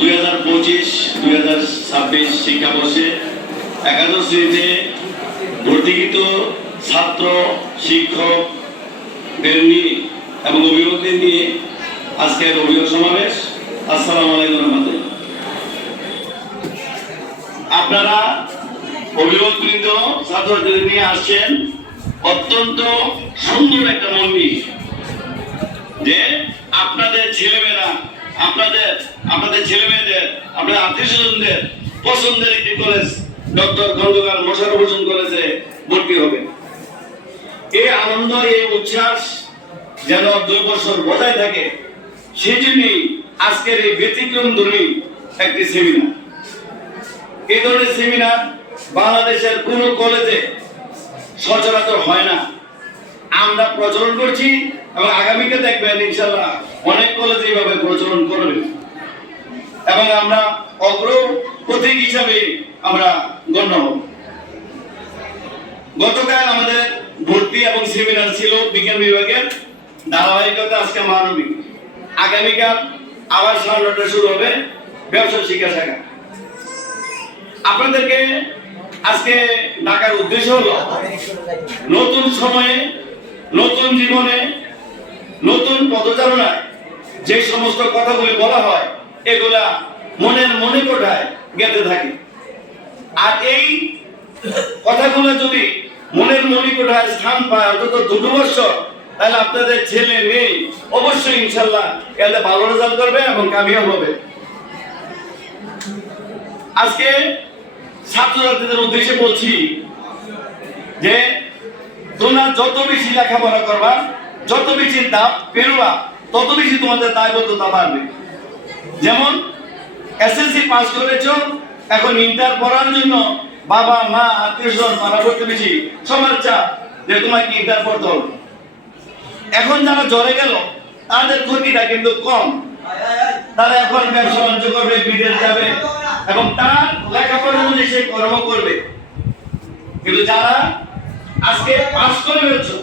2025-2026 শিক্ষাবর্ষে একাদশ শ্রেণীতে ভর্তিকৃত ছাত্র শিক্ষক নিয়ে এবং অভিভাবকদের নিয়ে আজকের অভিভাবক সমাবেশ। আসসালামু আলাইকুম রহমতুল্লাহ। আপনারা অভিভাবকবৃন্দ ছাত্রদের নিয়ে আসছেন অত্যন্ত সুন্দর একটা মন্দির, যে আপনাদের ছেলেমেয়েরা আপনাদের ছেলেমেয়েদের আপনাদের আত্মীয় স্বজনদের পছন্দের একটি কলেজ ডক্টর খন্দকার মোশাররফ হোসেন কলেজে ভর্তি হবে। এই আনন্দ, এই উচ্ছ্বাস যেন 2 বছর বজায় থাকে, সেজন্যই আজকের এই ব্যতিক্রমধর্মী একটি সেমিনার। এই ধরনের সেমিনার বাংলাদেশের কোনো কলেজে সচরাচর হয় না। আমরা প্রচলন করছি এবং আগামীতে দেখবেন ইনশাআল্লাহ অনেক কলেজ এইভাবে প্রচলন করবে এবং আমরা অগ্রপথিক হিসাবে আমরা গণ্য হব। গতকাল আমাদের ভর্তি এবং সেমিনার ছিল বিজ্ঞান বিভাগের, ধারাবাহিকতা আজকে মানবিক। আগামীকাল আবার 9:30 শুরু হবে ব্যবসা শিক্ষা শাখা। আপনাদেরকে আজকে ডাকার উদ্দেশ্য হলো নতুন সময়ে, নতুন জীবনে, নতুন পদচারণায় যে সমস্ত কথাগুলি বলা হয় এগুলা মনের মনে কোঠায় গেঁথে থাকে। আর এই কথাগুলো যদি মনের মনে কোঠায় স্থান পায় অন্তত 2 বছর, তাহলে আপনাদের ছেলে মেয়ে অবশ্যই ইনশাল্লাহ এতে ভালো রেজাল্ট করবে এবং কামিয়াব হবে। আজকে ছাত্রছাত্রীদের উদ্দেশ্যে বলছি যে তোমরা যত বেশি লেখাপড়া করবা, যত বেশি ধাপ পেরোবা, তত বেশি তোমাদের দায়বদ্ধতা বাড়বে। যেমন এসএসসি পাস করেছো, এখন ইন্টার পড়ার জন্য বাবা মা আত্মীয়স্বজন পাড়া প্রতিবেশী সবার চাপ যে তোমাকে ইন্টার পড়তে হবে। এখন যারা জ্বরে গেল তাদের ক্ষতিটা কিন্তু কম, তারা এখন ব্যবসা বাণিজ্য করবে, বিদেশ যাবে এবং তার লেখাপড়া অনুযায়ী সে কর্ম করবে। কিন্তু যারা আজকে পাস করে ফেলছো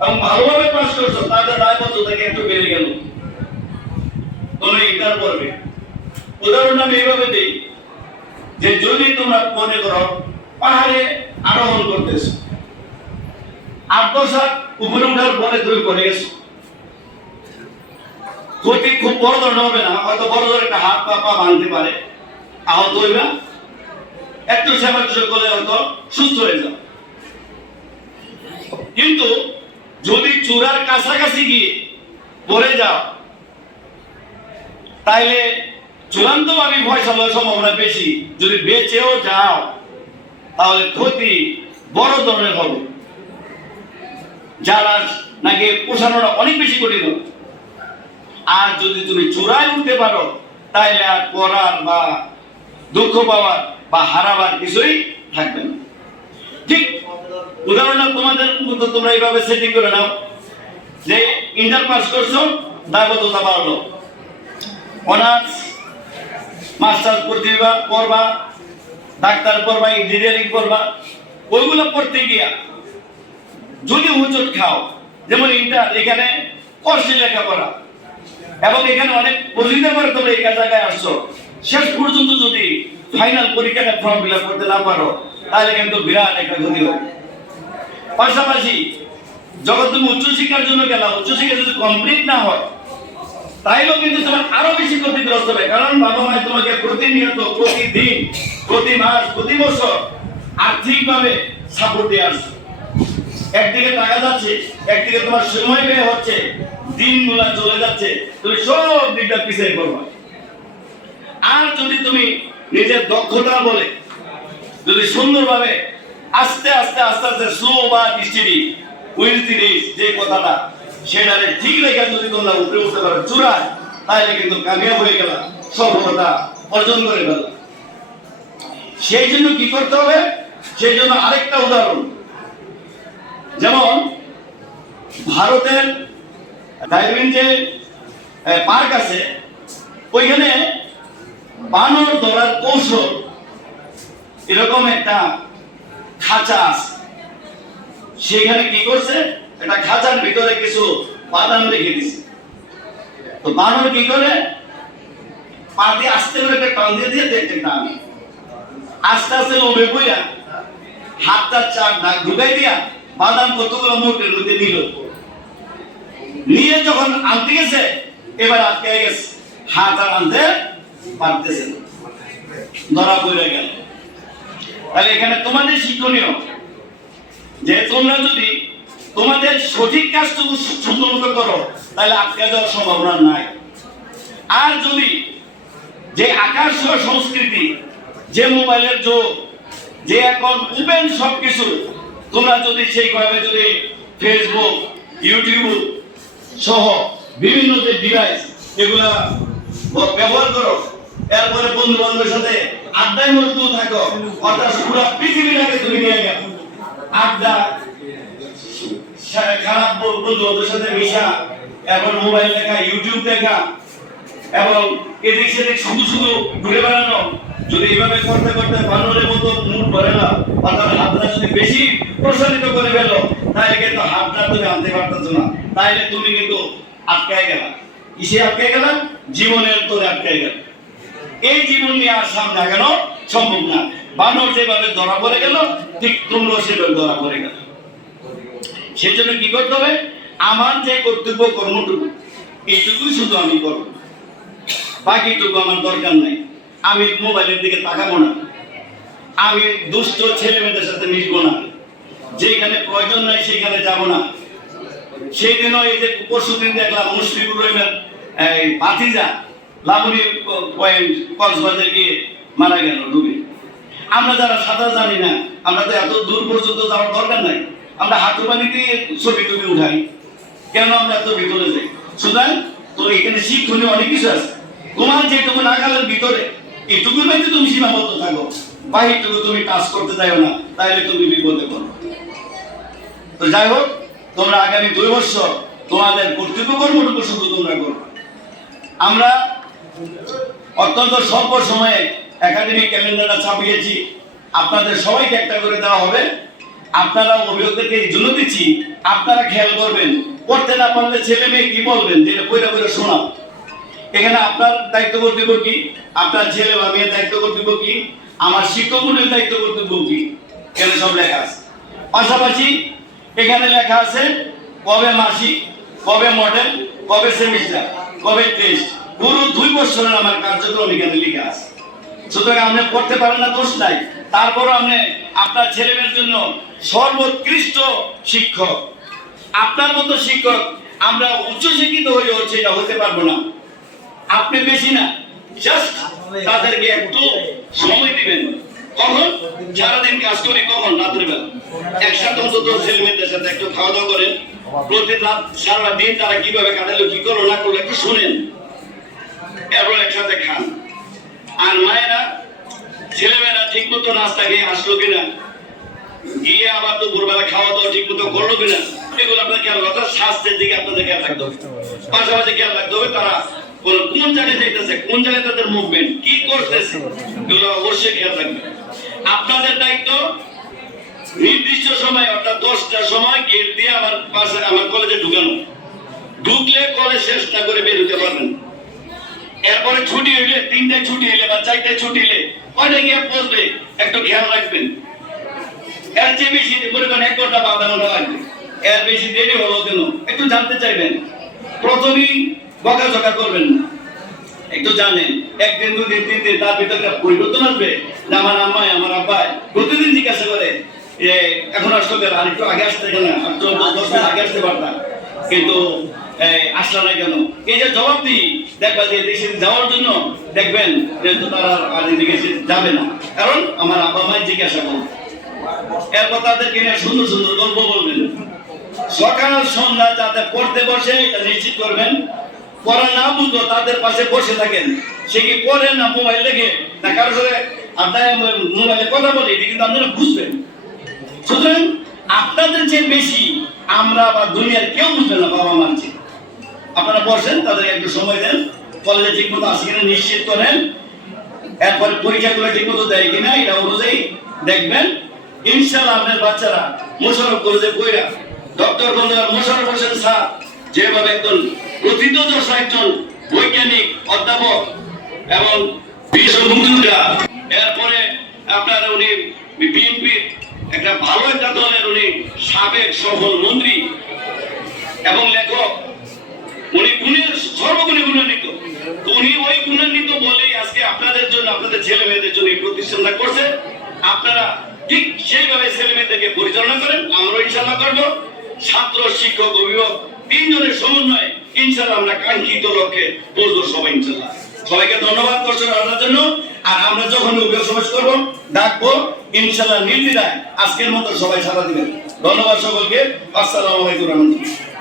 এবং ভালোভাবে পাস করছো, তাদের দায়বদ্ধতা একটু বেড়ে গেল, তোমরা ইন্টার পড়বে। উদাহরণ আমি এইভাবে দিই যে যদি তোমরা মনে করো পাহাড়ে আরোহণ করতেছো, 8-10 হাত উপরে উঠার পরে তুমি পড়ে গেছো, ক্ষতি খুব বড় ধরনের হবে না, হয়তো বড় ধরনের একটা হাত পা ভাঙতে পারে, আহত হইবে, একটু সেবা করলে হয়তো সুস্থ হয়ে যাবে। কিন্তু যদি চূড়ার কাছাকাছি গিয়ে পড়ে যাও, তাইলে চূড়ান্ত ভাবে ফয়সালা হওয়ার সম্ভাবনা বেশি। যদি বেঁচেও যাও তাহলে ক্ষতি বড় ধরনের হবে, যারা নাকি পোষানোটা অনেক বেশি কঠিন। আর যদি তুমি চূড়ায় উঠতে পারো তাহলে আর পড়ার বা দুঃখ পাওয়ার বা হারাবার কিছুই থাকবে না। ঠিক উদাহরণ তোমাদের মতো তোমরা এইভাবে সেটিং করে নাও যে ইন্টার পাস করছো, দায়বদ্ধতা বাড়লো, অনার্স মাস্টার্স পড়বা, ডাক্তার পড়বা, ইঞ্জিনিয়ারিং পড়বা, ওইগুলো পড়তে গিয়া যদি হুচট খাও, যেমন ইন্টার এখানে কষ্টে লেখাপড়া এবং এখানে অনেক বুঝিতে পারে তোমরা এই জায়গায় আসছো, শেষ পর্যন্ত যদি ফাইনাল পরীক্ষাটা ফর্ম ফিল আপ করতে না পারো তাহলে কিন্তু বিরাট একটা ক্ষতি হবে। পাশাপাশি যখন তুমি উচ্চশিক্ষার জন্য গেলা, উচ্চশিক্ষা যদি কমপ্লিট না হয় তাইলেও কিন্তু তোমার আরো বেশি ক্ষতিগ্রস্ত হবে। কারণ বাবা মা তোমাকে প্রতিনিয়ত, প্রতিদিন, প্রতি মাস, প্রতি বছর আর্থিকভাবে সাপোর্ট দিয়ে আসছে। একদিকে টাকা যাচ্ছে, একদিকে তোমার সময় ব্যয় হচ্ছে, দিনগুলা চলে যাচ্ছে, তুমি সব দিকটা পিছিয়ে পড়বা। আর যদি তুমি নিজের দক্ষতা বলে যদি সুন্দরভাবে আস্তে আস্তে আস্তে আস্তে স্লো বা স্টেডি উইল দি রেস যে কথাটা, সেটারে ঠিক রেখে যদি তোমরা উপরে উঠতে পারো চূড়ায়, তাহলে কিন্তু কামিয়াব হয়ে গেল, সফলতা অর্জন করে গেল। সেই জন্য কি করতে হবে? সেই জন্য আরেকটা উদাহরণ, যেমন ভারতের ডাইভিং যে পার্ক আছে, ওইখানে বানর ধরার কৌশল এরকম একটা খাঁচা আছে। সেখানে কি করছে, একটা খাঁচার ভিতরে কিছু বাদাম রেখে দিছে। তো বানর কি করে, পা দিয়ে আস্তে করে একটা টান দিয়ে দিয়ে দেখতে টান, আস্তে আস্তে লোভে বইয়া হাতটা চার দাগ ঢুকাই দিয়া বাদাম কতগুলো মুখের মধ্যে নিল, নিয়ে যখন আনতে গেছে এবার আটকে গেছে, হাত আর আনতে পারতেছে না, ধরা পড়ে গেল। তাহলে এখানে তোমাদের শিক্ষণীয় যে তোমরা যদি তোমাদের সঠিক কাজটুকু সুন্দর করো তাহলে আটকে যাওয়ার সম্ভাবনা নাই। আর যদি যে আকাশ সংস্কৃতি, যে মোবাইলের যুগ, যে এখন ওপেন সবকিছু, তোমরা যদি সেইভাবে যদি ফেসবুক, ইউটিউব সহ বিভিন্ন যে ডিভাইস এগুলা ব্যবহার করো, এরপরে বন্ধু বান্ধবের সাথে আড্ডায় মজবুত থাকো, অর্থাৎ পুরো পৃথিবীটাকে তুমি নিয়ে গেল আড্ডা, খারাপ বন্ধুদের সাথে মিশা, এখন মোবাইল দেখা, ইউটিউব দেখা এবং এদিক সেদিক শুধু শুধু ঘুরে বেড়ানো, যদি এইভাবে করতে করতে বানরের মতো মুখ ভরে না, অর্থাৎ হাতটা যদি বেশি প্রসারিত করে ফেলো তাহলে কিন্তু হাতটা তুমি আনতে পারতেছো না, তাহলে তুমি কিন্তু আটকায় গেলা। কিসে আটকায় গেলা? জীবনের তোরে আটকায় গেল। এই জীবন নিয়ে আর সামনে আগানো সম্ভব না। বানর যেভাবে ধরা পড়ে গেল ঠিক তোমরাও সেভাবে ধরা পড়ে গেল। সেই জন্য কি করতে হবে? আমার যে কর্তব্য কর্মটুকু এইটুকুই শুধু আমি করব, বাকিটুকু আমার দরকার নাই। আমি মোবাইলের দিকে তাকাবো না, আমি দুষ্ট ছেলে মেয়েদের সাথে মিশবো না, যেখানে প্রয়োজন নাই সেখানে যাব না। সেই দিনও এই যে পরশুদিন দেখলাম মুশফিকুর রহমান এই ভাতিজা লাবণী পয়েন্ট কক্সবাজার গিয়ে মারা গেল ডুবে। আমরা যারা সাঁতার জানি না, আমরা তো এত দূর পর্যন্ত যাওয়ার দরকার নাই, আমরা হাঁটু পানি দিয়ে ছবি টবি উঠাই, কেন আমরা এত ভিতরে যাই? সুতরাং তো এখানে শিক্ষণীয় অনেক কিছু আছে। তোমার যেটুকু নাগালের ভিতরে এইটুকু মধ্যে তুমি সীমাবদ্ধ থাকো, বাহিরটুকু তুমি কাজ করতে যাও না, তাহলে তুমি বিপদে পড়ো। তো যাই হোক, তোমরা আগামী 2 বছর তোমাদের কর্তব্য কর্মটুকু শুধু তোমরা করো। আমরা অত্যন্ত স্বল্প সময়ে একাডেমিক ক্যালেন্ডারটা ছাপিয়েছি, আপনাদের সবাইকে একটা করে দেওয়া হবে। আপনারা অভিভাবকদেরকে এই জন্য দিচ্ছি, আপনারা খেয়াল করবেন, পড়তে না পারলে ছেলে মেয়ে কি বলবেন, যেটা পয়লা পয়লা শোনাও। এখানে আপনার দায়িত্ব কর্তব্য কি, আপনার ছেলে বা মেয়ের দায়িত্ব কর্তব্য কি, আমার শিক্ষকদের দায়িত্ব কর্তব্য কি, এখানে সব লেখা আছে। পাশাপাশি এখানে লেখা আছে কবে মাসিক, কবে মডেল, কবে সেমিস্টার, কবে টেস্ট, পুরো 2 বছরের আমার কার্যক্রম এখানে লেখা আছে। সুতরাং আপনি পড়তে পারেন না দোষ নাই, তারপরও আপনি আপনার ছেলেমেয়ের জন্য সর্বোৎকৃষ্ট শিক্ষক, আপনার মতো শিক্ষক আমরা উচ্চ শিক্ষিত হয়ে হচ্ছে এটা হতে পারবো না। আপনি বেশি না, জাস্ট তাদেরকে একটু সময় দিবেন। কখন? সারাদিন কাজ করি, কখন? রাত্রে বেলা একসাথে অন্তত ছেলে মেয়েদের সাথে একটু খাওয়া দাওয়া করেন, প্রতি রাত সারা দিন তারা কিভাবে কাটালো, কি করলো না করলো একটু শুনেন, এরপর একসাথে খান। আর মায়েরা ছেলেমেয়েরা ঠিক মতো নাস্তা খেয়ে আসলো কিনা, গিয়ে আবার তো ভোরবেলা খাওয়া দাওয়া ঠিক মতো করলো কিনা, এগুলো আপনার খেয়াল রাখতে হবে। স্বাস্থ্যের দিকে আপনাদের খেয়াল রাখতে হবে, পাশাপাশি খেয়াল রাখতে হবে তারা কোন জায়গায় যাইতেছে, কোন জায়গায় তাদের মুভমেন্ট কি করতেছে, এগুলো অবশ্যই খেয়াল রাখবেন। আপনাদের দায়িত্ব নির্দিষ্ট সময় অর্থাৎ 10টার সময় গেট দিয়ে আমার পাশে আমার কলেজে ঢুকানো, ঢুকলে কলেজ শেষ না করে বের হতে পারবেন। এরপরে ছুটি হইলে, 3টায় ছুটি হইলে বা 4টায় ছুটি হইলে কয়টা গিয়ে পৌঁছবে একটু খেয়াল রাখবেন। এর চেয়ে বেশি মনে করেন 1 ঘন্টা বা আধা ঘন্টা লাগবে, এর বেশি দেরি হলো কেন একটু জানতে চাইবেন। প্রথমেই বকাঝকা করবেন না, একটু জানেন 1 দিন 2 দিন 3 দিন তার ভিতরে পরিবর্তন আসবে। আমার আম্মাই আমার আব্বাই প্রতিদিন জিজ্ঞাসা করে এখন আসতে গেলে আর একটু আগে আসতে কেন, আর তো 10 দিন আগে আসতে পারতাম, কিন্তু আসলো না কেন? এই যে জবাব দিই, দেখবা যে দেশে যাওয়ার জন্য দেখবেন যে তারা আর এদিকে যাবে না, কারণ আমার আব্বা মাই জিজ্ঞাসা করবে। এরপর তাদেরকে নিয়ে সুন্দর সুন্দর গল্প বলবেন। সকাল সন্ধ্যা যাতে পড়তে বসে এটা নিশ্চিত করবেন। পড়া না বুঝলো তাদের পাশে বসে থাকেন, সে কি পড়ে না মোবাইল দেখে না কারোর সাথে আপনার মোবাইলে কথা বলে, এটা কিন্তু আপনারা বুঝবেন। সুতরাং আপনাদের যে বেশি আমরা বা দুনিয়ার কেউ বুঝবে না বাবা মার চেয়ে। আপনারা বসেন, তাদের একটু সময় দেন, কলেজে ঠিক মতো আসে কিনা নিশ্চিত করেন, এরপরে পরীক্ষাগুলো ঠিক মতো দেয় কিনা এটা অনুযায়ী দেখবেন। ইনশাআল্লাহ আপনার বাচ্চারা মোশাররফ কলেজে পড়া ডক্টর খন্দকার মোশাররফ হোসেন স্যার যেভাবে একজন প্রথিতযশা একজন বৈজ্ঞানিক অধ্যাপক এবং বিশ্ব মুক্তিযোদ্ধা, এরপরে আপনার উনি বিএনপির একটা ভালো একটা দলের উনি সাবেক সফল মন্ত্রী এবং লেখক, উনি গুণের সর্বগুণে গুণান্বিত। তো উনি ওই গুণান্বিত বলেই আজকে আপনাদের জন্য, আপনাদের ছেলে মেয়েদের জন্য এই প্রতিষ্ঠানটা করছে। আপনারা ঠিক সেইভাবে ছেলে মেয়েদেরকে পরিচালনা করেন, আমরা ইনশাল্লাহ করবো। ছাত্র, শিক্ষক, অভিভাবক তিনজনের সমন্বয়ে ইনশাল্লাহ আমরা কাঙ্ক্ষিত লক্ষ্যে পৌঁছবো সবাই ইনশাল্লাহ। সবাইকে ধন্যবাদ করছেন আপনার জন্য। আর আমরা যখন অভিভাবক সমাবেশ করবো, ডাকবো ইনশাল্লাহ নির্দ্বিধায় আজকের মতো সবাই সাড়া দিবেন। ধন্যবাদ সকলকে। আসসালামু আলাইকুম রহমতুল্লাহ।